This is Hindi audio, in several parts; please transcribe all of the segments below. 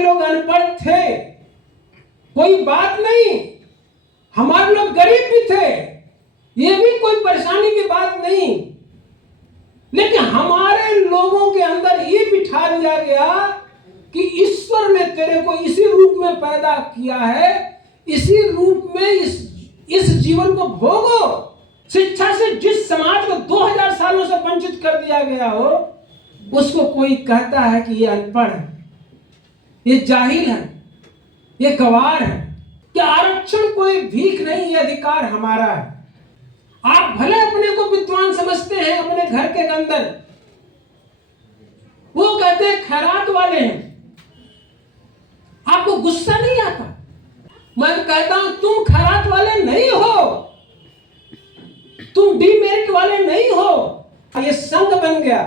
लोग अनपढ़ थे, कोई बात नहीं, हमारे लोग गरीब भी थे, ये भी कोई परेशानी की बात नहीं, लेकिन हमारे लोगों के अंदर ये बिठा दिया गया कि ईश्वर ने तेरे को इसी रूप में पैदा किया है, इसी रूप में इस जीवन को भोगो। शिक्षा से जिस समाज को 2000 सालों से वंचित कर दिया गया हो, उसको कोई कहता है कि ये अनपढ़ है, ये जाहिल है, ये गवार है। क्या आरक्षण कोई भीख नहीं, ये अधिकार हमारा है। आप भले अपने को विद्वान समझते हैं अपने घर के अंदर, वो कहते हैं खैरात वाले हैं, आपको गुस्सा नहीं आता? मैं कहता हूं तुम खैरात वाले नहीं हो, तुम डीमेरिट वाले नहीं हो। ये संघ बन गया,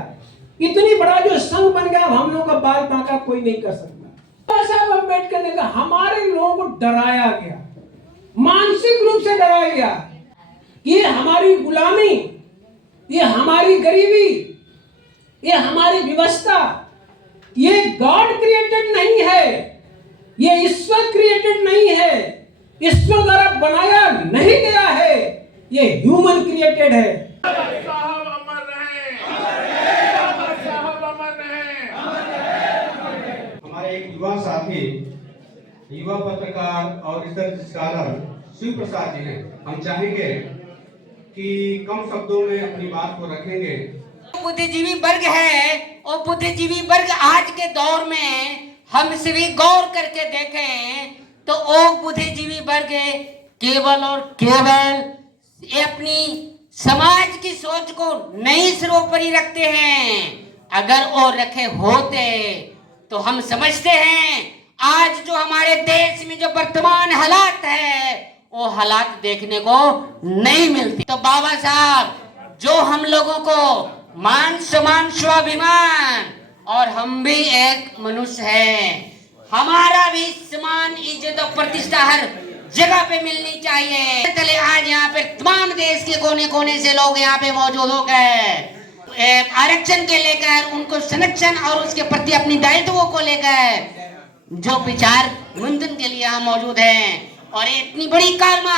इतनी बड़ा जो संघ बन गया, हम लोगों का बाल बांका कोई नहीं कर सकता। साहब अम्बेडकर ने कहा हमारे लोगों को डराया गया, मानसिक रूप से डराया गया, ये हमारी गुलामी, ये हमारी गरीबी, ये हमारी व्यवस्था, ये गॉड क्रिएटेड नहीं है, ये ईश्वर क्रिएटेड नहीं है, ईश्वर द्वारा बनाया नहीं गया है, ये ह्यूमन क्रिएटेड है। साहब अमर रहे, साहब अमर रहे। हमारे एक युवा साथी, युवा पत्रकार और रिसर्च स्कॉलर शिव प्रसाद जी हैं। हम चाहेंगे कि कम शब्दों में अपनी बात को रखेंगे। बुद्धिजीवी वर्ग है, और बुद्धिजीवी वर्ग आज के दौर में हम सभी गौर करके देखें तो वो बुद्धिजीवी वर्ग केवल और केवल अपनी समाज की सोच को नई सर्वोपरि रखते हैं। अगर वो रखे होते तो हम समझते हैं आज जो हमारे देश में जो वर्तमान हालात है वो हालात देखने को नहीं मिलती। तो बाबा साहब जो हम लोगों को मान सम्मान स्वाभिमान, और हम भी एक मनुष्य हैं, हमारा भी सम्मान इज्जत और प्रतिष्ठा हर जगह पे मिलनी चाहिए। चले आज यहाँ पे तमाम देश के कोने कोने से लोग यहाँ पे मौजूद हो गए, आरक्षण के लेकर उनको संरक्षण और उसके प्रति अपनी दायित्वों को लेकर जो विचार मंथन के लिए यहाँ मौजूद हैं। और इतनी बड़ी कारमा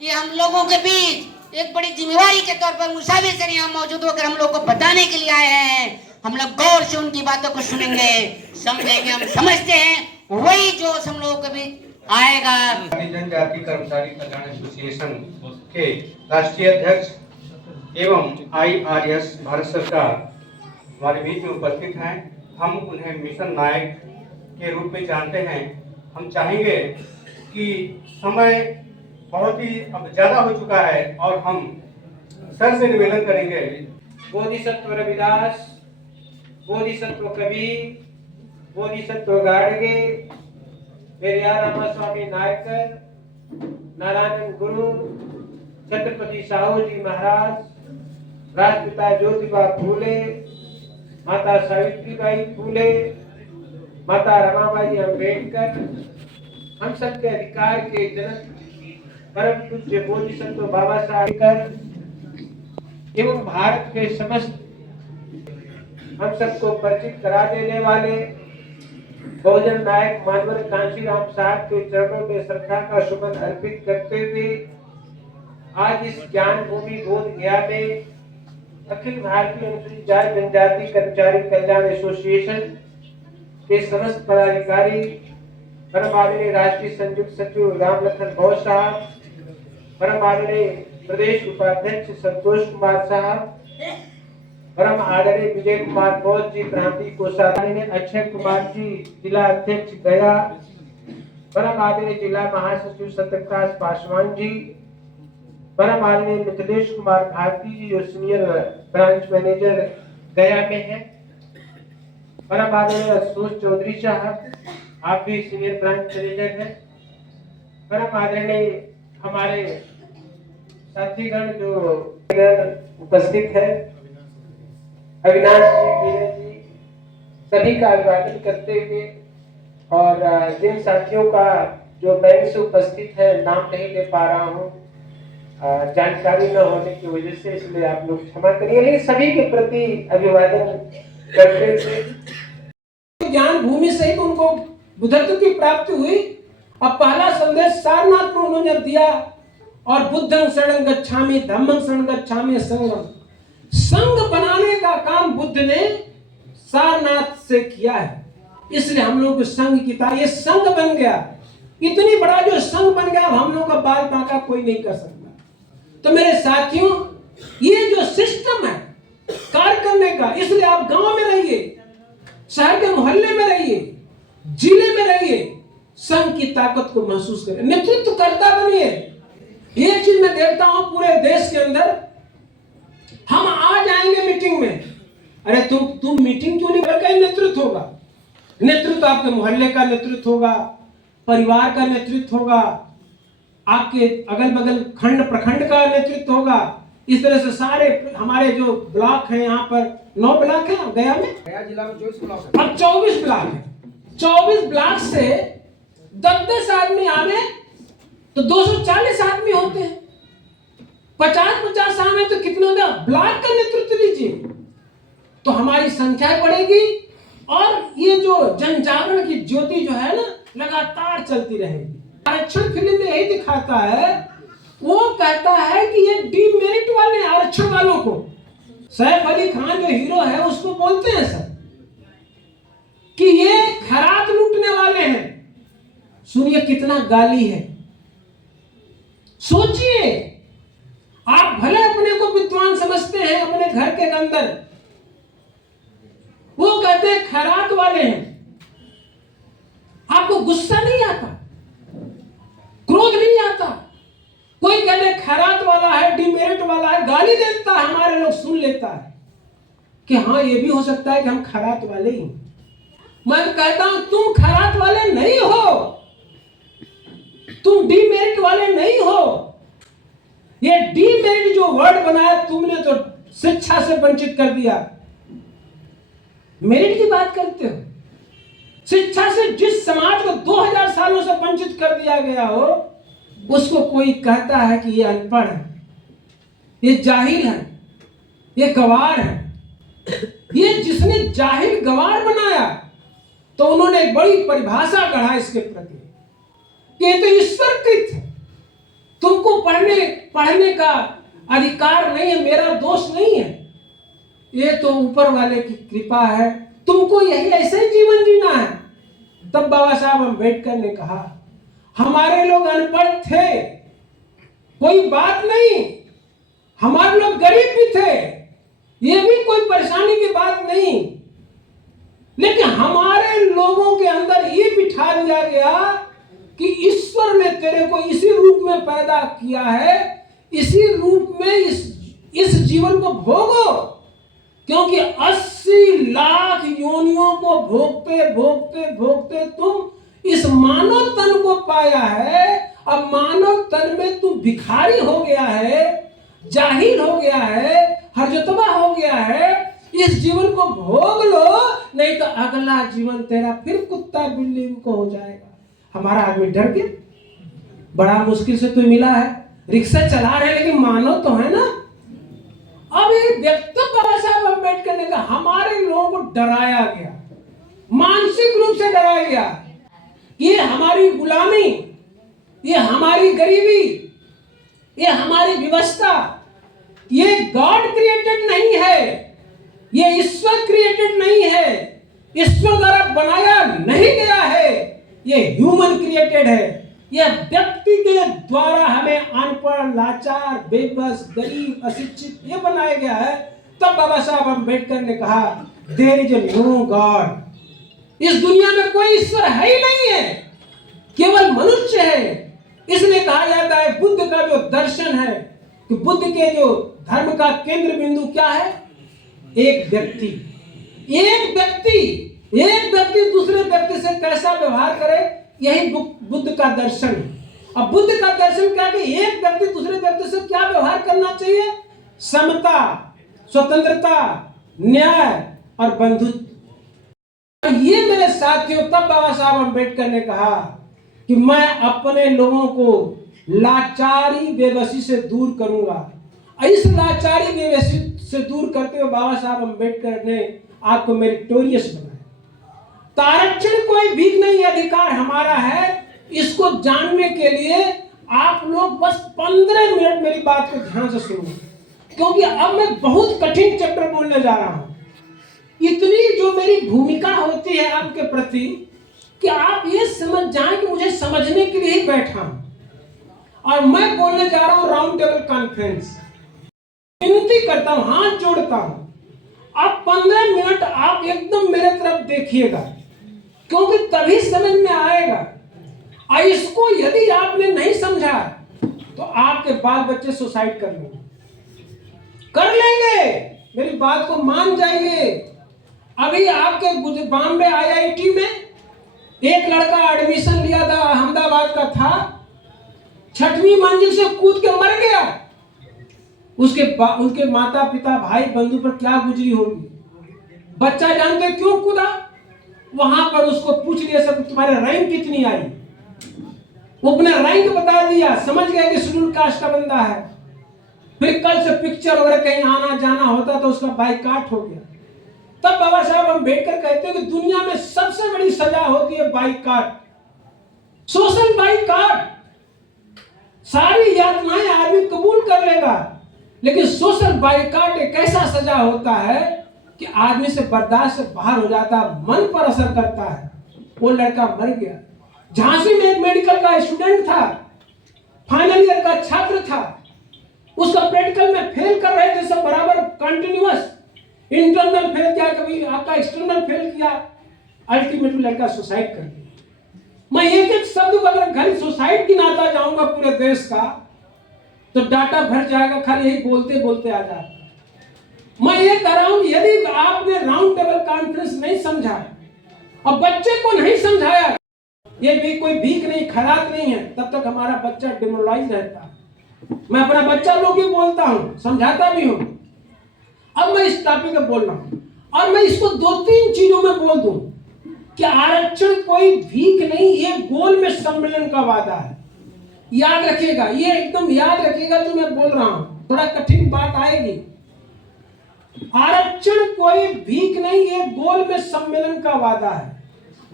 ये हम लोगों के बीच एक बड़ी जिम्मेवारी के तौर पर मुसाफिर सर यहाँ मौजूद होकर हम लोग को बताने के लिए आए हैं। हम लोग गौर से उनकी बातों को सुनेंगे, समझेंगे। हम समझते हैं वही जो हम लोगों के बीच आएगा। जनजाति कर्मचारी कल्याण एसोसिएशन के राष्ट्रीय अध्यक्ष एवं IRS भारत सरकार हमारे बीच में उपस्थित हैं। हम उन्हें मिशन नायक के रूप में जानते हैं। हम चाहेंगे कि समय बहुत ही अब ज्यादा हो चुका है और हम सर से निवेदन करेंगे। बोधिसत्व रविदास, बोधिसत्व कबीर, बोधिसत्व गाडगे, पेरियार रामास्वामी नायकर, नारायण गुरु, छत्रपति साहू जी महाराज, राष्ट्रपिता ज्योतिबा फूले, माता सावित्रीबाई फूले, माता रमाबाई अम्बेडकर, हम सबके अधिकार के जनक परम पूज्य बोधिसत्व बाबा साहब एवं भारत के समस्त हम सबको परिचित करा देने वाले बहुजन नायक मानवर कांशीराम साहब के चरणों में श्रद्धा का सुमन अर्पित करते हुए आज इस ज्ञान भूमि बोध गया में अखिल भारतीय अनुसूचित जाति जनजाति कर्मचारी कल्याण एसोसिएशन के समस्त पदाधिकारी, परम आदरणीय राष्ट्रीय संयुक्त सचिव राम लखन गौड़ साहब, परम आदरणीय प्रदेश उपाध्यक्ष संतोष कुमार साहब, परम आदरणीय विजय कुमार बोध जी क्रांति कोषाध्यक्ष, अक्षय कुमार जी जिला अध्यक्ष गया, परम आदरणीय जिला महासचिव सत्यप्रकाश पासवान जी, परम आदरणीय मिथिलेश कुमार भारती जी जो सीनियर ब्रांच मैनेजर गया में है, परम आदरणीय आशुतोष चौधरी साहब आप भी सीनियर ब्रांच मैनेजर हैं, परम आदरणीय हमारे साथीगण जो उपस्थित है, अविनाश जी, विनय जी, सभी का अभिवादन करते हुए और जिन साथियों का जो बैंक से उपस्थित है नाम नहीं ले पा रहा हूँ जानकारी न होने की वजह से, इसलिए आप लोग क्षमा करिए, लेकिन सभी के प्रति अभिवादन करते हुए ज्ञान भूमि सहित उनको बुद्धत्व की प्राप्ति हुई। अब पहला संदेश सारनाथ में उन्होंने दिया, और बुद्धं शरणं गच्छामि, धम्मं शरणं गच्छामि, संघं। संघ बनाने का काम बुद्ध ने सारनाथ से किया है, इसलिए हम लोग को संघ की तरह ये संघ बन गया। इतनी बड़ा जो संघ बन गया, हम लोग का बाल बांका कोई नहीं कर सकता। तो मेरे साथियों, ये जो सिस्टम है कार्य करने का, इसलिए आप गांव में रहिए, शहर के मोहल्ले में रहिए, जिले में रहिए, संघ की ताकत को महसूस करें, नेतृत्व करता बनिए। ये चीज मैं देखता हूं पूरे देश के अंदर, हम आ जाएंगे मीटिंग में, अरे तुम मीटिंग क्यों नहीं कर, नेतृत्व होगा। नेतृत्व आपके मोहल्ले का नेतृत्व होगा, परिवार का नेतृत्व होगा, आपके अगल बगल खंड प्रखंड का नेतृत्व होगा। इस तरह से सारे हमारे जो ब्लॉक हैं, यहाँ पर 9 ब्लॉक हैं, गया में, गया जिला में 24 ब्लॉक है। अब 24 ब्लॉक है। 24 ब्लॉक से 10-10 आदमी आवे तो 240 आदमी होते हैं। 50-50 आवे तो कितने होते हैं? ब्लॉक का नेतृत्व लीजिए, तो हमारी संख्या बढ़ेगी, और ये जो जन जागरण की ज्योति जो है ना, लगातार चलती रहेगी। आरक्षण फिल्म में यही दिखाता है, वो कहता है कि ये डीमेरिट वाले आरक्षण वालों को, सैफ अली खान जो हीरो है उसको बोलते हैं सर कि ये खैरात लूटने वाले हैं। सुनिए कितना गाली है, सोचिए। आप भले अपने को विद्वान समझते हैं अपने घर के अंदर, वो कहते हैं खैरात वाले हैं। आपको गुस्सा नहीं आता, क्रोध नहीं आता? कोई कहते खैरात वाला है, डिमेरिट वाला है, गाली देता है, हमारे लोग सुन लेता है कि हाँ ये भी हो सकता है कि हम खैरात वाले ही। मैं कहता हूं तुम खैरात वाले नहीं हो, तुम डिमेरिट वाले नहीं हो। ये डिमेरिट जो वर्ड बनाया तुमने, तो शिक्षा से वंचित कर दिया। मेरिट की बात करते हो, शिक्षा से जिस समाज को 2000 सालों से वंचित कर दिया गया हो, उसको कोई कहता है कि ये अनपढ़ है, ये जाहिल है, ये गवार है। ये जिसने जाहिल गवार बनाया, तो उन्होंने एक बड़ी परिभाषा गढ़ा इसके प्रति कि ये तो ईश्वरकृत है, तुमको पढ़ने का अधिकार नहीं है, मेरा दोष नहीं है, ये तो ऊपर वाले की कृपा है, तुमको यही ऐसे ही जीवन जीना है। तब बाबा साहब अम्बेडकर ने कहा हमारे लोग अनपढ़ थे, कोई बात नहीं, हमारे लोग गरीब भी थे, ये भी कोई परेशानी की बात नहीं, लेकिन हमारे लोगों के अंदर ये बिठा दिया गया कि ईश्वर ने तेरे को इसी रूप में पैदा किया है, इसी रूप में इस जीवन को भोगो, क्योंकि 80 लाख योनियों को भोगते भोगते भोगते तुम इस मानव तन को पाया है। अब मानव तन में तू भिखारी हो गया है, जाहिल हो गया है, हरजतबा हो गया है। इस जीवन को भोग लो, नहीं तो अगला जीवन तेरा फिर कुत्ता बिल्ली को हो जाएगा। हमारा आदमी डर गया, बड़ा मुश्किल से तू मिला है, रिक्शा चला रहे लेकिन मानव तो है ना। अब ये व्यक्ति बाबा साहब अम्बेडकर ने कहा हमारे लोगों को डराया गया, मानसिक रूप से डराया गया। ये हमारी गुलामी, ये हमारी गरीबी, ये हमारी व्यवस्था, ये गॉड क्रिएटेड नहीं है, ये ईश्वर क्रिएटेड नहीं है, ईश्वर द्वारा बनाया नहीं गया है, ये ह्यूमन क्रिएटेड है। यह व्यक्ति के द्वारा हमें अनपढ़, लाचार, बेबस, गरीब, अशिक्षित ये बनाया गया है। तब बाबा साहब अम्बेडकर ने कहा देयर इज नो गॉड, इस दुनिया में कोई ईश्वर है ही नहीं है, केवल मनुष्य है। इसलिए कहा जाता है बुद्ध का जो दर्शन है कि बुद्ध के जो धर्म का केंद्र बिंदु क्या है? एक व्यक्ति, एक व्यक्ति दूसरे व्यक्ति से कैसा व्यवहार करे, यही बुद्ध का दर्शन है। अब बुद्ध का दर्शन क्या कि एक व्यक्ति दूसरे व्यक्ति से क्या व्यवहार करना चाहिए? समता, स्वतंत्रता, न्याय और बंधुत्व। ये मेरे साथियों, तब बाबा साहब अम्बेडकर ने कहा कि मैं अपने लोगों को लाचारी बेबसी से दूर करूंगा। इस लाचारी बेबसी से दूर करते हुए बाबा साहब अम्बेडकर ने आपको मेरिटोरियस बनाया। आरक्षण कोई भीख नहीं, अधिकार हमारा है, इसको जानने के लिए आप लोग बस 15 मिनट मेरी बात को ध्यान से सुनो, क्योंकि अब मैं बहुत कठिन चैप्टर बोलने जा रहा हूं। इतनी जो मेरी भूमिका होती है आपके प्रति कि आप ये समझ जाएं कि मुझे समझने के लिए ही बैठा हूं। और मैं बोलने जा रहा हूं राउंड टेबल कॉन्फ्रेंस। विनती करता हूं, हाथ जोड़ता हूं, आप 15 मिनट आप एकदम मेरे तरफ देखिएगा, क्योंकि तभी समझ में आएगा। और इसको यदि आपने नहीं समझा तो आपके बाल बच्चे सुसाइड कर लेंगे। मेरी बात को मान जाइए। अभी आपके बॉम्बे आईआईटी में एक लड़का एडमिशन लिया था, अहमदाबाद का था, 6वीं मंजिल से कूद के मर गया। उनके माता पिता भाई बंधु पर क्या गुजरी होगी। बच्चा जानते क्यों कूदा? वहां पर उसको पूछ लिया सब तुम्हारे रैंक कितनी आई, वो अपना रैंक बता दिया, समझ गया कि शेड्यूल कास्ट का बंदा है। फिर कल से पिक्चर वगैरह कहीं आना जाना होता तो उसका बाइकाट हो गया। तब बाबा साहब अम्बेडकर कहते हैं कि दुनिया में सबसे बड़ी सजा होती है बाइकाट, सोशल बाइकाट। सारी यातनाएं आदमी कबूल कर लेगा, लेकिन सोशल बाइकाट एक ऐसा सजा होता है कि आदमी से बर्दाश्त से बाहर हो जाता है, मन पर असर करता है। वो लड़का मर गया। झांसी में एक मेडिकल का स्टूडेंट था, फाइनल ईयर का छात्र था, उसका प्रैक्टिकल में फेल कर रहे थे सब बराबर कंटिन्यूअस, इंटरनल फेल किया, कभी आपका एक्सटर्नल फेल किया, अल्टीमेटली लड़का सुसाइड कर लिया। मैं एक एक शब्द को अगर घर सुसाइड गिनाता जाऊंगा पूरे देश का तो डाटा भर जाएगा, खाली यही बोलते बोलते आ जाएगा। मैं ये कह रहा हूं, यदि आपने राउंड टेबल कॉन्फ्रेंस नहीं समझा और बच्चे को नहीं समझाया, ये भी कोई भीख नहीं, खैरात नहीं है, तब तक हमारा बच्चा डिमोरलाइज रहता है। मैं अपना बच्चा लोग ही बोलता हूं, समझाता भी हूं। अब मैं इस टॉपिक पे बोल रहा हूं और मैं इसको 2-3 चीजों में बोल दूं कि आरक्षण कोई भीख नहीं, ये गोल में सम्मेलन का वादा है। याद रखिएगा, ये एकदम याद रखिएगा जो मैं बोल रहा हूं, थोड़ा कठिन बात आएगी। आरक्षण कोई भीख नहीं, ये गोल में सम्मेलन का वादा है।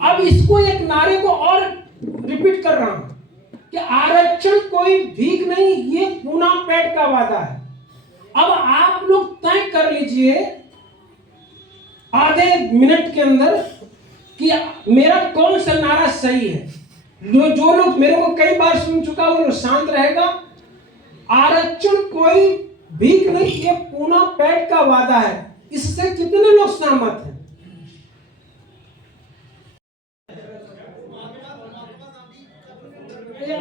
अब इसको एक नारे को और रिपीट कर रहा हूं कि आरक्षण कोई भीख नहीं, ये पूना पेट का वादा है। अब आप लोग तय कर लीजिए आधे मिनट के अंदर कि मेरा कौन सा नारा सही है। जो लोग मेरे को कई बार सुन चुका वो लोग शांत रहेगा। आरक्षण कोई भीख नहीं, ये पूना पेट का वादा है। इससे कितने लोग सहमत हैं?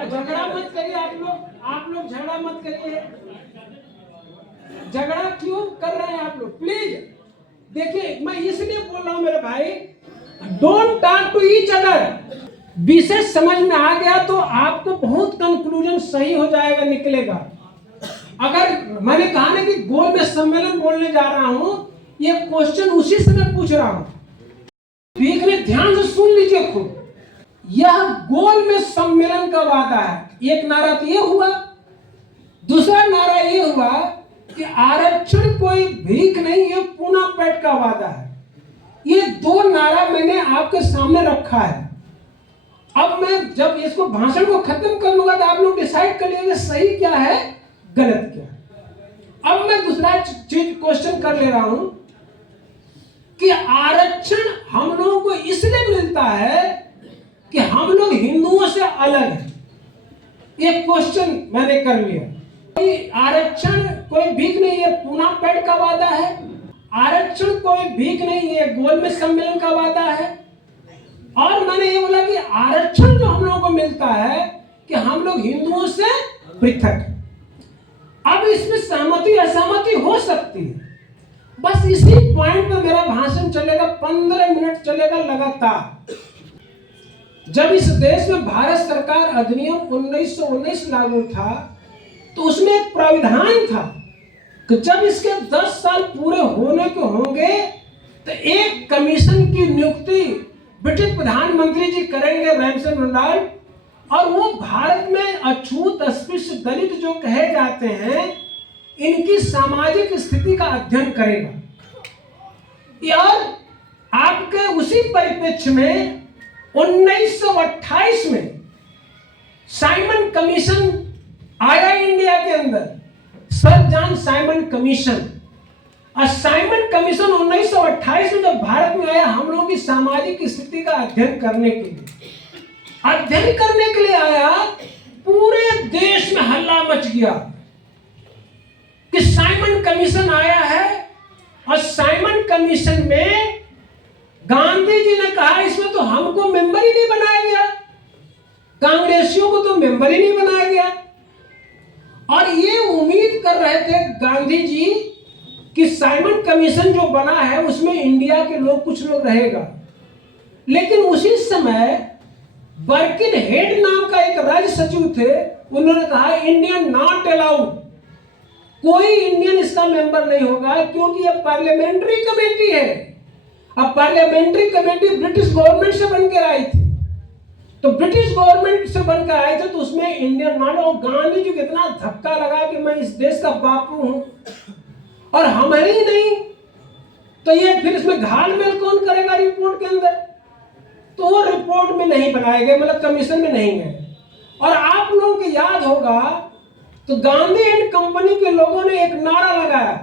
झगड़ा मत करिए आप लोग झगड़ा मत करिए। झगड़ा क्यों कर रहे हैं आप लोग? प्लीज देखिए, मैं इसलिए बोल रहा हूं मेरे भाई, don't talk to each other. विषय समझ में आ गया तो आपको बहुत कंक्लूजन सही हो जाएगा, निकलेगा। अगर मैंने कहा ना कि गोल में सम्मेलन बोलने जा रहा हूं, ये क्वेश्चन उसी समय पूछ रहा हूं, देखने ध्यान से सुन लीजिए खूब। यह गोल में सम्मेलन का वादा है। एक नारा तो ये हुआ, दूसरा नारा ये हुआ कि आरक्षण कोई भीख नहीं, ये पूना पेट का वादा है। ये 2 नारा मैंने आपके सामने रखा है। अब मैं जब इसको भाषण को खत्म कर लूंगा तो आप लोग डिसाइड कर लीजिए सही क्या है, गलत क्या है। अब मैं दूसरा चीज क्वेश्चन कर ले रहा हूं कि आरक्षण हम लोगों को इसलिए मिलता है कि हम लोग हिंदुओं से अलग हैं। ये क्वेश्चन मैंने कर लिया। आरक्षण कोई भीख नहीं, ये पूना पेट का वादा है। आरक्षण कोई भीख नहीं, ये गोल में सम्मेलन का वादा है। और मैंने ये बोला कि आरक्षण जो हम लोगों को मिलता है कि हम लोग हिंदुओं से पृथक। अब इसमें सहमति असहमति हो सकती है, बस इसी पॉइंट पे मेरा भाषण चलेगा। 15 मिनट चलेगा लगातार। जब इस देश में भारत सरकार अधिनियम 1919 लागू था तो उसमें एक प्राविधान था कि जब इसके 10 साल पूरे होने को होंगे तो एक कमीशन की नियुक्ति ब्रिटिश प्रधानमंत्री जी करेंगे, रैमसे डोनाल्ड, और वो भारत में अछूत अस्पृश्य दलित जो कहे जाते हैं इनकी सामाजिक स्थिति का अध्ययन करेगा। और आपके उसी परिप्रेक्ष्य में 1928 में साइमन कमीशन आया इंडिया के अंदर, सर जॉन साइमन कमीशन। और साइमन कमीशन 1928 में जब भारत में आया, हम लोगों की सामाजिक स्थिति का अध्ययन करने के लिए आया, पूरे देश में हल्ला मच गया कि साइमन कमीशन आया है। और साइमन कमीशन में गांधी जी ने कहा इसमें तो हमको मेंबर ही नहीं बनाया गया, कांग्रेसियों को तो मेंबर ही नहीं बनाया गया। और ये उम्मीद कर रहे थे गांधी जी कि साइमन कमीशन जो बना है उसमें इंडिया के लोग, कुछ लोग रहेगा। लेकिन उसी समय बर्किन हेड नाम का एक राज्य सचिव थे, उन्होंने कहा इंडियन नॉट अलाउड, कोई इंडियन इसका मेंबर नहीं होगा, क्योंकि ये पार्लियामेंट्री कमेटी है। अब पार्लियामेंट्री कमेटी ब्रिटिश गवर्नमेंट से बनकर आई थी, तो ब्रिटिश गवर्नमेंट से बनकर आए थे, तो उसमें इंडियन नॉट। और गांधी जी को इतना धक्का लगा कि मैं इस देश का बापू हूं और हम ही नहीं, तो ये फिर इसमें घालमेल कौन करेगा रिपोर्ट के अंदर। तो वो रिपोर्ट में नहीं बनाए गए, मतलब कमीशन में नहीं गए। और आप लोगों को याद होगा तो गांधी एंड कंपनी के लोगों ने एक नारा लगाया,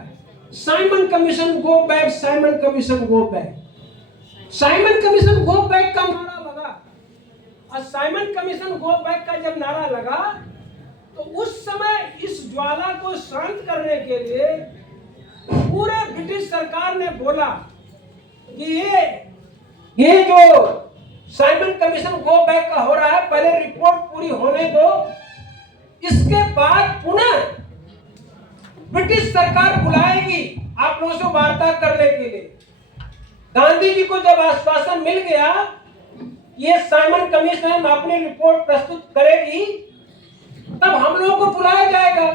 Simon commission go back, Simon commission go back. Simon commission go back का नारा लगा। और साइमन कमीशन गो बैक का जब नारा लगा तो उस समय इस ज्वाला को शांत करने के लिए पूरे ब्रिटिश सरकार ने बोला कि ये जो साइमन कमीशन गो बैक का हो रहा है, पहले रिपोर्ट पूरी होने दो, इसके बाद पुनः ब्रिटिश सरकार बुलाएगी आप लोगों से वार्ता करने के लिए। गांधी जी को जब आश्वासन मिल गया ये साइमन कमीशन अपनी रिपोर्ट प्रस्तुत करेगी, तब हम लोगों को बुलाया जाएगा।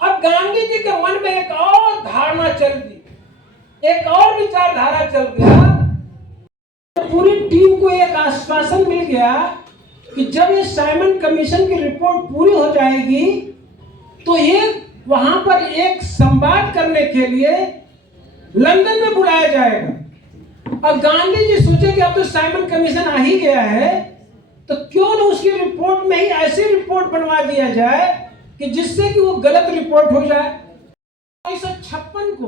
अब गांधी जी के मन में एक और धारणा चल गई, एक और विचारधारा चल गया। पूरी टीम को एक आश्वासन मिल गया कि जब ये साइमन कमीशन की रिपोर्ट पूरी हो जाएगी तो ये वहां पर एक संवाद करने के लिए लंदन में बुलाया जाएगा। अब गांधी जी सोचे कि अब तो साइमन कमीशन आ ही गया है, तो क्यों न उसकी रिपोर्ट में ही ऐसी रिपोर्ट बनवा दिया जाए कि जिससे कि वो गलत रिपोर्ट हो जाए। 1956 को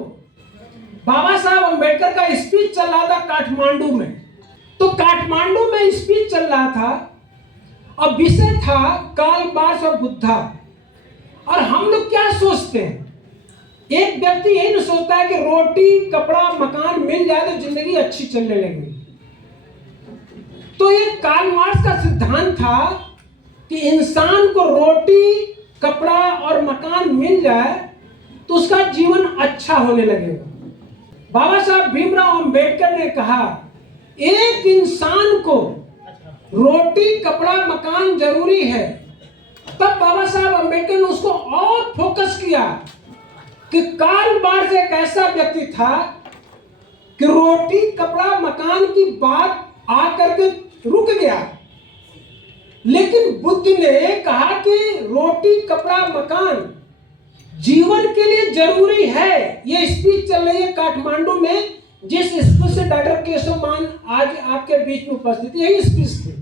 बाबा साहब अम्बेडकर का स्पीच चल रहा था काठमांडू में। तो काठमांडू में स्पीच चल रहा था और विषय था कार्ल मार्क्स और बुद्धा। और हम लोग क्या सोचते हैं, एक व्यक्ति यही नहीं सोचता है कि रोटी कपड़ा मकान मिल जाए तो जिंदगी अच्छी चलने लगेगी। तो ये कार्ल मार्क्स का सिद्धांत था कि इंसान को रोटी कपड़ा और मकान मिल जाए तो उसका जीवन अच्छा होने लगेगा। बाबा साहब भीमराव अंबेडकर ने कहा एक इंसान को रोटी कपड़ा मकान जरूरी है। तब बाबा साहब अंबेडकर ने उसको और फोकस किया कि कार्ल मार्क्स एक ऐसा व्यक्ति था कि रोटी कपड़ा मकान की बात आकर के रुक गया, लेकिन बुद्ध ने कहा कि रोटी कपड़ा मकान जीवन के लिए जरूरी है। ये स्पीच चल रही है काठमांडू में, जिस स्पीच से डॉक्टर केशव मान आज आपके बीच में उपस्थित, यही स्पीच थी।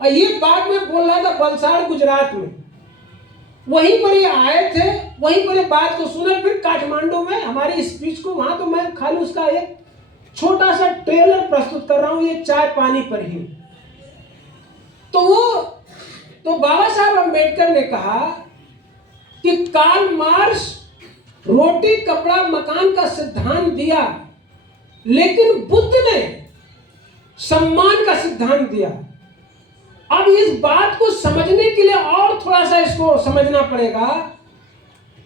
और ये बात मैं बोल रहा था वलसाड़ गुजरात में, वहीं पर ये आए थे, वहीं पर ये बात को सुने। फिर काठमांडू में हमारी स्पीच को, वहां तो मैं खाली उसका एक छोटा सा ट्रेलर प्रस्तुत कर रहा हूं, ये चाय पानी पर ही। तो बाबा साहब अंबेडकर ने कहा कि कार्ल मार्क्स रोटी कपड़ा मकान का सिद्धांत दिया, लेकिन बुद्ध ने सम्मान का सिद्धांत दिया। अब इस बात को समझने के लिए और थोड़ा सा इसको समझना पड़ेगा।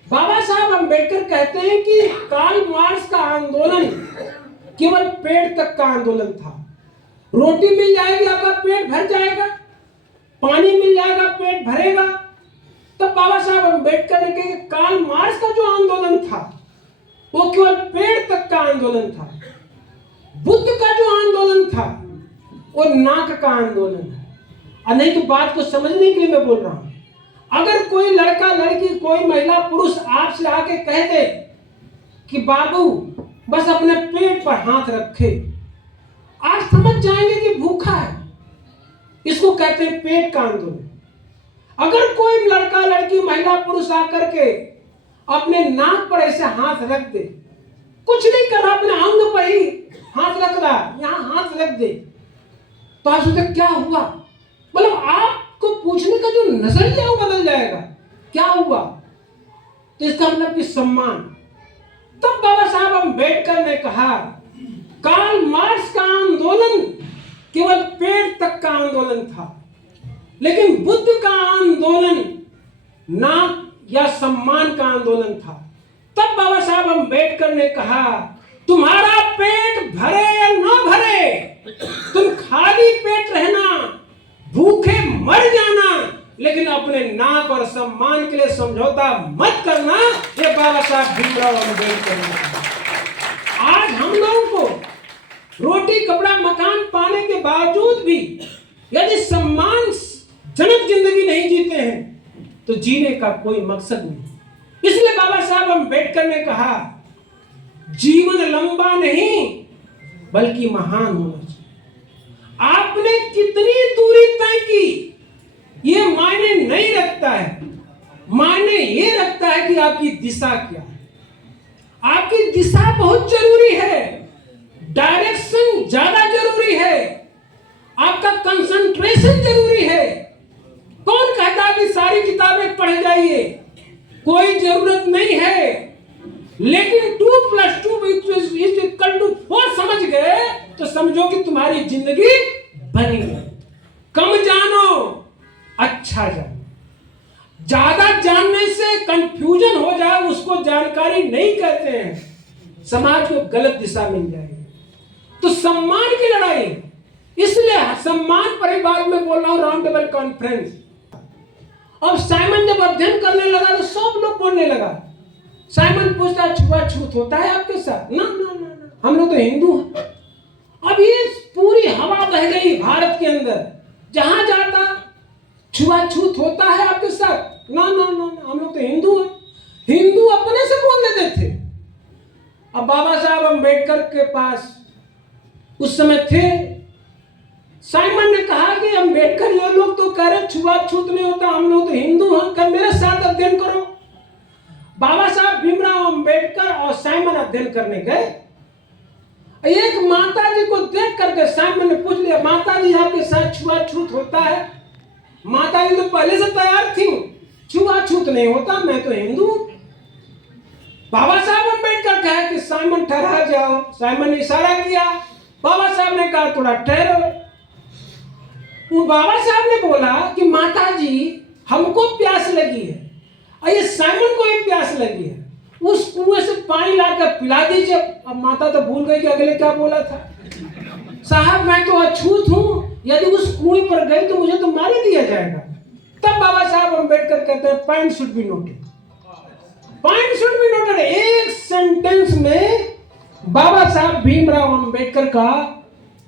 बाबा साहब अंबेडकर कहते हैं कि कार्ल मार्क्स का आंदोलन केवल पेट तक का आंदोलन था। रोटी मिल जाएगी आपका पेट भर जाएगा, पानी मिल जाएगा पेट भरेगा। तब बाबा साहब अंबेडकर ने कहा कार्ल मार्क्स का जो आंदोलन था वो केवल पेट तक का आंदोलन था। बुद्ध का जो आंदोलन था वो नाक का आंदोलन है। और नहीं तो बात को समझने के लिए मैं बोल रहा हूं। अगर कोई लड़का लड़की कोई महिला पुरुष आपसे आके कह दे कि बाबू बस अपने पेट पर हाथ रखे, आप समझ जाएंगे कि भूखा है। इसको कहते हैं पेट का आंदोलन। अगर कोई लड़का लड़की महिला पुरुष आकर के अपने नाक पर ऐसे हाथ रख दे, कुछ नहीं कर रहा, अपने अंग पर ही हाथ रख रहा, यहां हाथ रख दे, तो आप सोचते क्या हुआ? मतलब आपको पूछने का जो नजरिया है वो बदल जाएगा, क्या हुआ? तो इसका मतलब कि सम्मान। तब बाबा साहब अम्बेडकर ने कहा कार्ल मार्क्स का आंदोलन केवल पेट तक का आंदोलन था, लेकिन बुद्ध का आंदोलन नाक या सम्मान का आंदोलन था। तब बाबा साहब अम्बेडकर ने कहा तुम्हारा पेट भरे या ना भरे, तुम खाली पेट रहना, भूखे मर जाना, लेकिन अपने नाक और सम्मान के लिए समझौता मत करना। ये बाबा साहब भीमराव अम्बेडकर ने कहा। आज हम लोगों को रोटी कपड़ा मकान पाने के बावजूद भी यदि सम्मान जनक जिंदगी नहीं जीते हैं तो जीने का कोई मकसद नहीं। इसलिए बाबा साहब अम्बेडकर ने कहा जीवन लंबा नहीं बल्कि महान होना चाहिए। आपने कितनी दूरी तय की ये मायने नहीं रखता है, मायने ये रखता है कि आपकी दिशा क्या है। आपकी दिशा बहुत जरूरी है, डायरेक्शन ज्यादा जरूरी है, आपका कंसंट्रेशन जरूरी है। कौन कहता है कि सारी किताबें पढ़ जाइए? कोई जरूरत नहीं है, लेकिन 2+2=4 समझ गए तो समझो कि तुम्हारी जिंदगी बनी है। कम जानो अच्छा जानो। ज्यादा जानने से कंफ्यूजन हो जाए उसको जानकारी नहीं कहते हैं, समाज को गलत दिशा मिल जाएगी। तो सम्मान की लड़ाई, इसलिए सम्मान पर ही बाद में बोल रहा हूं राउंड टेबल कॉन्फ्रेंस। अब साइमन जब अध्ययन करने लगा तो सब लोग बोलने लगा। साइमन पूछता छुआछूत होता है आपके साथ? ना ना ना ना, हम लोग तो हिंदू हैं। अब ये पूरी हवा बह गई भारत के अंदर, जहां जाता छुआछूत होता है आपके साथ? ना ना ना ना, हम लोग तो हिंदू हैं। हिंदू अपने से बोल देते थे। अब बाबा साहब अम्बेडकर के पास उस समय थे, साइमन ने कहा कि अम्बेडकर ये लोग तो कह रहे छुआछूत नहीं होता, हम लोग तो हिंदू हैं, कर मेरे साथ अध्ययन करो। बाबा साहब भीमराव अम्बेडकर और साइमन अध्ययन करने गए। एक माता जी को देख करके साइमन ने पूछ लिया माता जी आपके साथ छुआछूत होता है? माता जी तो पहले से तैयार थी, छुआछूत नहीं होता, मैं तो हिंदू। बाबा साहब अम्बेडकर कहा कि साइमन ठहरा जाओ। साइमन ने इशारा किया, बाबा साहब ने कहा थोड़ा ठहरो। वो बाबा साहब ने बोला कि माता जी हमको प्यास लगी है और ये साइमन को भी प्यास लगी है, उस कुएं से पानी लाकर पिला दीजिए। अब माता तो भूल गई कि अगले क्या बोला था। साहब मैं तो अछूत हूं, यदि उस कुएं पर गई तो मुझे तो मार ही दिया जाएगा। तब बाबा साहब अम्बेडकर कहते हैं point should be noted, point should be noted. एक सेंटेंस में बाबा साहब भीमराव अम्बेडकर का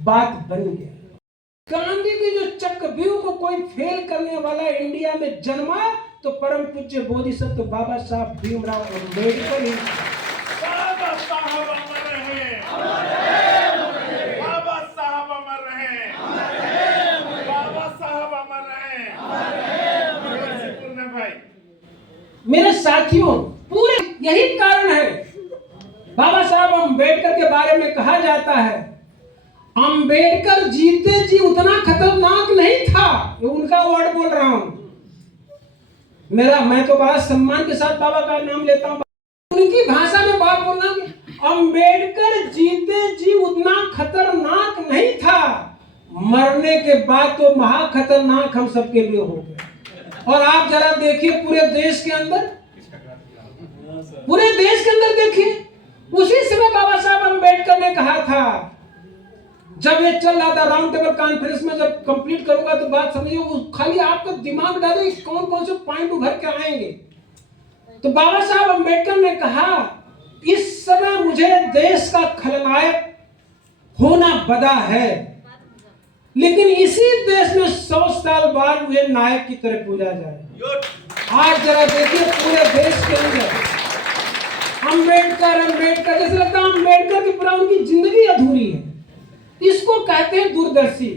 बात बन गया। गांधी की जो चक्रव्यूह को कोई फेल करने वाला इंडिया में जन्मा तो परम पूज्य बोधिसत्व बाबा साहब भीमराव अम्बेडकर ही। बाबा साहब अमर रहे, बाबा साहब अमर रहे, बाबा साहब अमर रहे। पूर्ण भाई मेरे साथियों, पूरे यही कारण है बाबा साहब अम्बेडकर के बारे में कहा जाता है अम्बेडकर जीते जी उतना खतरनाक नहीं था। ये उनका वर्ड बोल रहा हूं, मैं तो बड़ा सम्मान के साथ बाबा का नाम लेता हूं, उनकी भाषा में बात बोलना। अम्बेडकर जीते जी उतना खतरनाक नहीं था, मरने के बाद तो महा खतरनाक हम सबके लिए हो गए। और आप जरा देखिए पूरे देश के अंदर देखिए, उसी समय बाबा साहब अम्बेडकर ने कहा था, जब ये चल रहा था राउंड टेबल कॉन्फ्रेंस में, जब कंप्लीट करूंगा तो बात समझिए, वो खाली आपका दिमाग डालो कौन कौन से पॉइंट उभर के आएंगे। तो बाबा साहब अम्बेडकर ने कहा इस समय मुझे देश का खलनायक होना बदा है, लेकिन इसी देश में 100 साल बाद मुझे नायक की तरह पूजा जाए। आज जरा देखिए पूरे देश के अंदर अम्बेडकर जैसे लगता है अम्बेडकर की पूरा उनकी जिंदगी अधूरी है। इसको कहते हैं दूरदर्शी।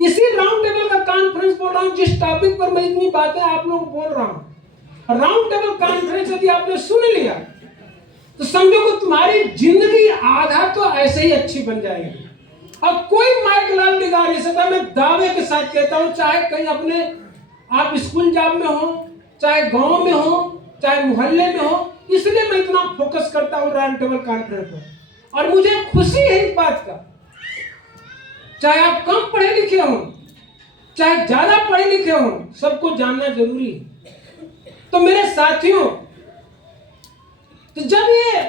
इसी राउंड टेबल का कॉन्फ्रेंस बोल रहा हूं, जिस टॉपिक पर मैं इतनी बातें आप लोग बोल रहा हूं। राउंड टेबल कॉन्फ्रेंस यदि आपने सुन लिया तो समझो कि तुम्हारी जिंदगी आधा तो ऐसे ही अच्छी बन जाएगी। अब कोई माइक लाल बिगाड़ नहीं सकता, मैं दावे के साथ कहता हूं, चाहे कहीं अपने आप स्कूल जॉब में हो, चाहे गांव में हो, चाहे मोहल्ले में हो, इसलिए मैं इतना फोकस करता हूं राउंड टेबल कॉन्फ्रेंस पर। और मुझे खुशी है इस बात का, चाहे आप कम पढ़े लिखे हो, चाहे ज्यादा पढ़े लिखे हो, सबको जानना जरूरी है। तो मेरे साथियों, तो जब ये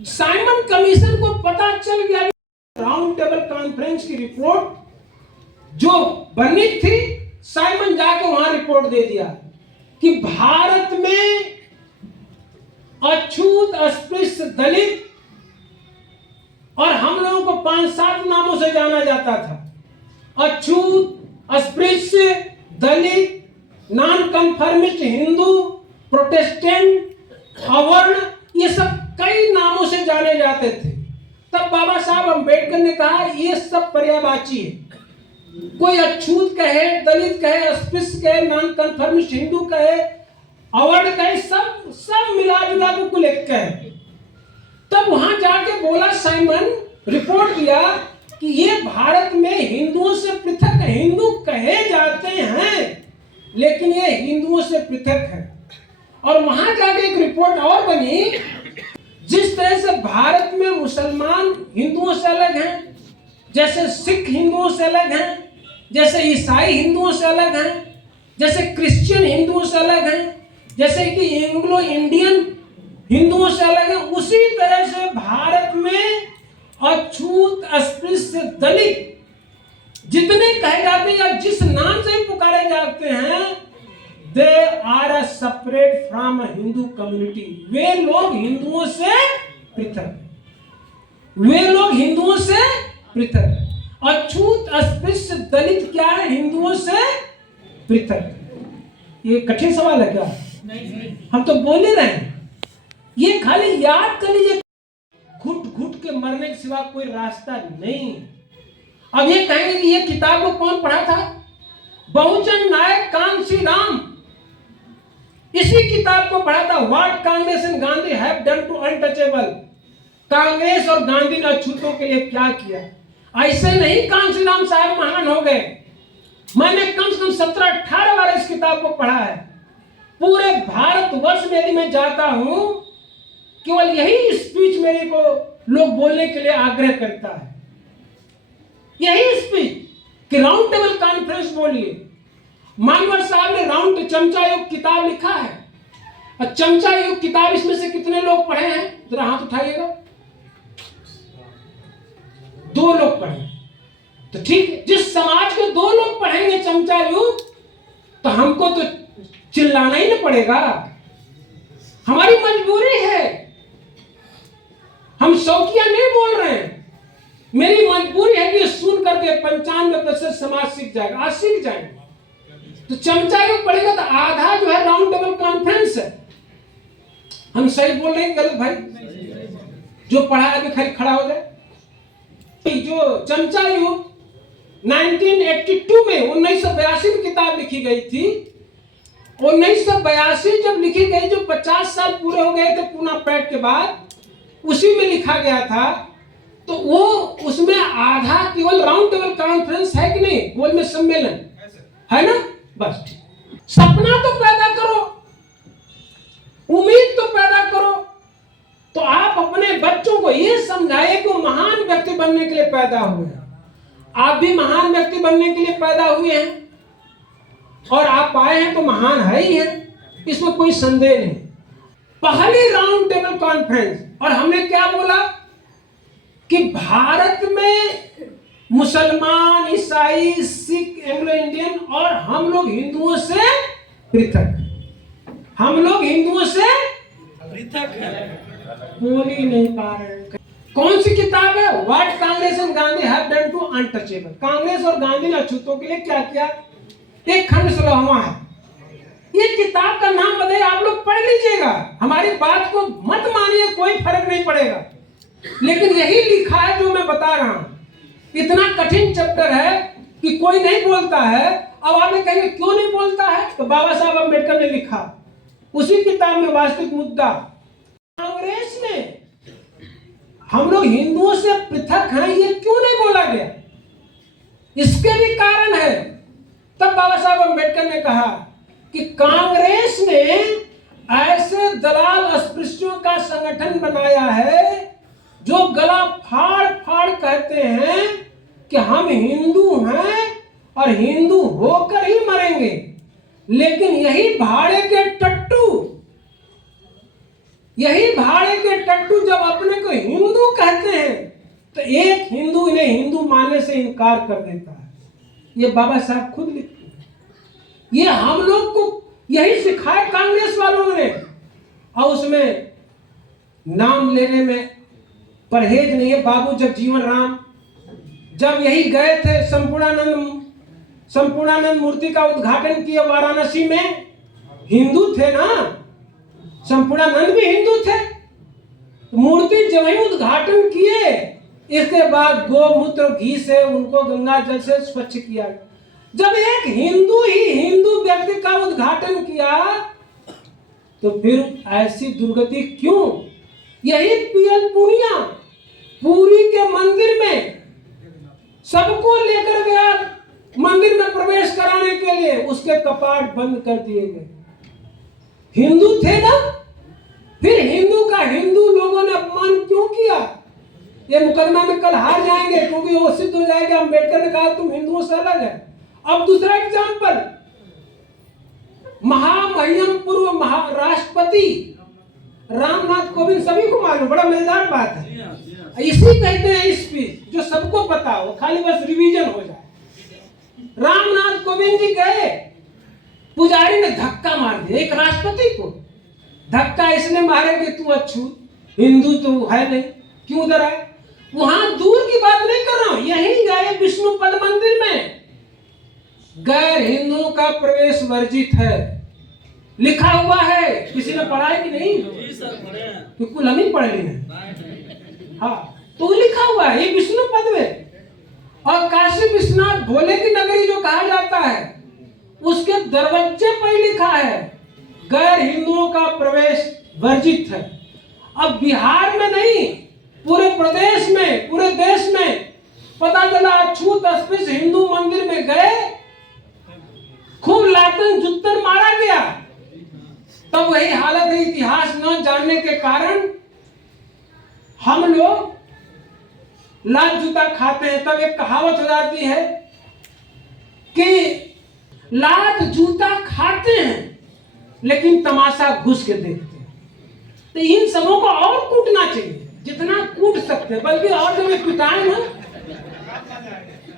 साइमन कमीशन को पता चल गया राउंड टेबल कॉन्फ्रेंस की रिपोर्ट जो बनी थी, साइमन जाके वहां रिपोर्ट दे दिया कि भारत में अछूत, अस्पृश्य, दलित, और हम लोगों को 5-7 नामों से जाना जाता था। अछूत, अस्पृश्य, दलित, नॉन कन्फर्मिस्ट, हिंदू, प्रोटेस्टेंट, अवर्ण, ये सब कई नामों से जाने जाते थे। तब बाबा साहब अम्बेडकर ने कहा ये सब पर्यायवाची है। कोई अछूत कहे, दलित कहे, अस्पृश्य कहे, नॉन कन्फर्मिस्ट हिंदू कहे, अवर्ण कहे, सब मिला जुला के कुल एक कहे। तब वहां जाके बोला साइमन, रिपोर्ट दिया कि ये भारत में हिंदुओं से पृथक हिंदू कहे जाते हैं, लेकिन ये हिंदुओं से पृथक है। और वहां जाके एक रिपोर्ट और बनी, जिस तरह से भारत में मुसलमान हिंदुओं से अलग हैं, जैसे सिख हिंदुओं से अलग हैं, जैसे ईसाई हिंदुओं से अलग हैं, जैसे क्रिश्चियन हिंदुओं से अलग हैं, जैसे कि एंग्लो इंडियन हिंदुओं से अलग है, उसी तरह से भारत में अछूत, अस्पृश्य, दलित जितने कहे जाते हैं या जिस नाम से पुकारे जाते हैं, they are a separate from Hindu community. वे लोग हिंदुओं से पृथक, वे लोग हिंदुओं से पृथक। अछूत, अस्पृश्य, दलित क्या है? हिंदुओं से पृथक। ये कठिन सवाल है क्या? नहीं। हम तो बोल ही रहे हैं, ये खाली याद कर लीजिए, घुट घुट के मरने के सिवा कोई रास्ता नहीं। अब ये कहेंगे कि ये किताब को कौन पढ़ा था? बहुजन नायक कांशी राम, इसी किताब को पढ़ा था। What Congress and Gandhi have done to untouchable, Congress और गांधी ने अछूतों के लिए क्या किया। ऐसे नहीं कांशी राम साहब महान हो गए, मैंने कम से कम 17-18 बार इस किताब को पढ़ा है। पूरे भारतवर्ष में यदि मैं जाता हूं, केवल यही स्पीच मेरे को लोग बोलने के लिए आग्रह करता है, यही स्पीच कि राउंड टेबल कॉन्फ्रेंस बोलिए। मानवर साहब ने राउंड चमचा युग किताब लिखा है, और चमचा युग किताब इसमें से कितने लोग पढ़े हैं? जरा हाथ उठाइएगा। 2 लोग पढ़े, तो ठीक है। जिस समाज के 2 लोग पढ़ेंगे चमचा युग, तो हमको तो चिल्लाना ही ना पड़ेगा, हमारी मजबूरी है। हम शौकिया नहीं बोल रहे हैं, मेरी मजबूरी है कि सुन करके 95% समाज सीख जाएगा, आज सीख जाएगा। तो चमचा युग पढ़ेगा तो आधा जो है राउंड टेबल कॉन्फ्रेंस है। हम सही बोल रहे हैं गलत भाई? जो पढ़ा है खाली खड़ा हो जाए। जो चमचा युग 1982 में 1982 में किताब लिखी गई थी। 1982 जब लिखी गई, जो 50 साल पूरे हो गए थे पूना पैठ के बाद, उसी में लिखा गया था। तो वो उसमें आधा केवल राउंड टेबल कॉन्फ्रेंस है कि नहीं, गोल में सम्मेलन है ना, बस। सपना तो पैदा करो, उम्मीद तो पैदा करो। तो आप अपने बच्चों को ये समझाइए कि महान व्यक्ति बनने के लिए पैदा हुए हैं। आप भी महान व्यक्ति बनने के लिए पैदा हुए हैं, और आप आए हैं तो महान है ही है, इसमें कोई संदेह नहीं। पहली राउंड टेबल कॉन्फ्रेंस, और हमने क्या बोला कि भारत में मुसलमान, ईसाई, सिख, एंग्लो इंडियन और हम लोग हिंदुओं से पृथक, हम लोग हिंदुओं से पृथक है। बोल ही नहीं पा रहे। कौन सी किताब है? What Congress and Gandhi have done to untouchable. Congress और गांधी ने अछूतों के लिए क्या किया? एक खंड 16वां है। ये किताब का नाम बताइए, आप लोग पढ़ लीजिएगा, हमारी बात को मत मानिए, कोई फर्क नहीं पड़ेगा। लेकिन यही लिखा है जो मैं बता रहा हूं। इतना कठिन चैप्टर है, कि कोई नहीं बोलता है। अब आप ये कहेंगे क्यों नहीं बोलता है, तो बाबा साहब अम्बेडकर ने लिखा उसी किताब में वास्तविक मुद्दा, कांग्रेस ने हम लोग हिंदुओं से पृथक हैं ये क्यों नहीं बोला गया, इसके भी कारण है। तब बाबा साहब अम्बेडकर ने कहा कि कांग्रेस ने ऐसे दलाल अस्पृश्यों का संगठन बनाया है जो गला फाड़ फाड़ कहते हैं कि हम हिंदू हैं और हिंदू होकर ही मरेंगे, लेकिन यही भाड़े के टट्टू जब अपने को हिंदू कहते हैं तो एक हिंदू इन्हें हिंदू मानने से इनकार कर देता है। ये बाबा साहब खुद लिखते हैं। ये हम लोग को यही सिखाया कांग्रेस वालों ने, और उसमें नाम लेने में परहेज नहीं है। बाबू जगजीवन राम जब यही गए थे संपूर्णानंद मूर्ति का उद्घाटन किया वाराणसी में, हिंदू थे ना, संपूर्णानंद भी हिंदू थे। मूर्ति जब ही उद्घाटन किए, इसके बाद गोमूत्र घी से उनको गंगा जल से स्वच्छ किया। जब एक हिंदू ही हिंदू व्यक्ति का उद्घाटन किया तो फिर ऐसी दुर्गति क्यों। यही पीएल पुनिया पुरी के मंदिर में सबको लेकर गया मंदिर में प्रवेश कराने के लिए, उसके कपाट बंद कर दिए गए। हिंदू थे ना, फिर हिंदू का हिंदू लोगों ने अपमान क्यों किया। ये मुकदमा में कल हार जाएंगे क्योंकि वो सिद्ध हो जाएगा अम्बेडकर ने कहा तुम हिंदुओं से अलग है। अब दूसरा एग्जाम्पल, महामहिम पूर्व राष्ट्रपति रामनाथ कोविंद, सभी को मालूम, बड़ा मजेदार बात है। इसी कहते हैं स्पीच जो सबको पता हो, खाली बस रिवीजन हो जाए। रामनाथ कोविंद जी गए, पुजारी ने धक्का मार दिया एक राष्ट्रपति को। धक्का इसने मारे कि तू अछूत, हिंदू तो है नहीं, क्यों उधर आए। वहां दूर की बात नहीं कर रहा हूं, यही गए विष्णुपद मंदिर में, गैर हिंदुओं का प्रवेश वर्जित है, लिखा हुआ है। किसी ने पढ़ा है कि नहीं? कि कुल हम ही पढ़ लिए। हाँ, तो लिखा हुआ है ये विष्णुपद में। और काशी विश्वनाथ भोले की नगरी जो कहा जाता है, उसके दरवाजे पर लिखा है गैर हिंदुओं का प्रवेश वर्जित है। अब बिहार में नहीं, पूरे प्रदेश में, पूरे देश में पता चला अछूत अस्पृश्य हिंदू मंदिर में गए, खूब लातन जुत्तर मारा गया। तब वही हालत है, इतिहास न जानने के कारण हम लोग लात जूता खाते हैं। तब एक कहावत हो जाती है कि लात जूता खाते हैं लेकिन तमाशा घुस के देखते हैं। तो इन सबों को और कूटना चाहिए जितना कूट सकते हैं, बल्कि और जब पिटाएं ना,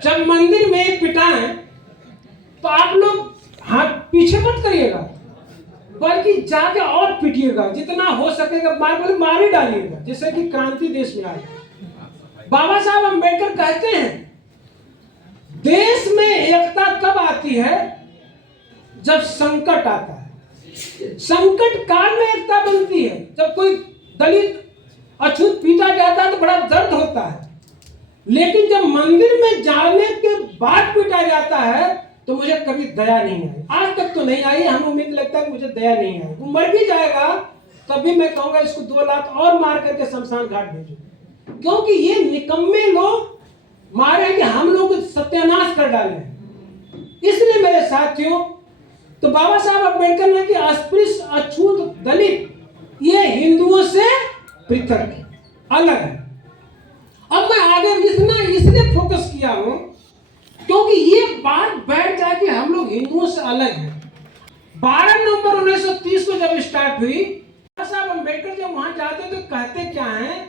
जब मंदिर में पिटाएं तो आप लोग हाथ पीछे मत करिएगा, बल्कि जाके और पीटिएगा, जितना हो सकेगा मार ही डालिएगा, जिससे कि क्रांति देश में आए। बाबा साहब अम्बेडकर कहते हैं देश में एकता तब आती है जब संकट आता है। संकट काल में एकता बनती है। जब कोई दलित अछूत पीटा जाता है तो बड़ा दर्द होता है, लेकिन जब मंदिर में जाने के बाद पीटा जाता है तो मुझे कभी दया नहीं आई। आज तक तो नहीं आई, हमें उम्मीद लगता है कि मुझे दया नहीं आई। वो मर भी जाएगा तब भी मैं कहूंगा इसको 2 लाख और मार करके शमशान घाट भेजो, क्योंकि ये निकम्मे लोग मारे कि हम लोग सत्यानाश कर डाले। इसलिए मेरे साथियों, तो बाबा साहब अम्बेडकर ने कि अस्पृश्य अछूत दलित ये हिंदुओं से पृथक अलग है। अब मैं आगे इतना इसलिए फोकस किया हूं क्योंकि ये बात बैठ जाए कि हम लोग हिंदुओं से अलग हैं। 12 नवंबर 1930 को जब स्टार्ट हुई, बाबा साहब अम्बेडकर जब वहां जाते तो कहते क्या हैं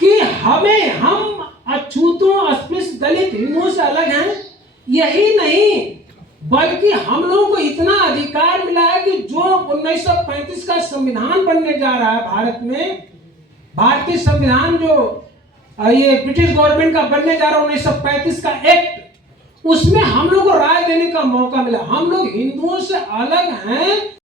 कि हम अछूतों अस्पृश्य दलित हिंदुओं से अलग हैं। यही नहीं बल्कि हम लोगों को इतना अधिकार मिला है कि जो 1935 का संविधान बनने जा रहा है भारत में, भारतीय संविधान जो ये ब्रिटिश गवर्नमेंट का बनने जा रहा है 1935 का एक्ट, उसमें हम लोग को राय देने का मौका मिला। हम लोग हिंदुओं से अलग हैं।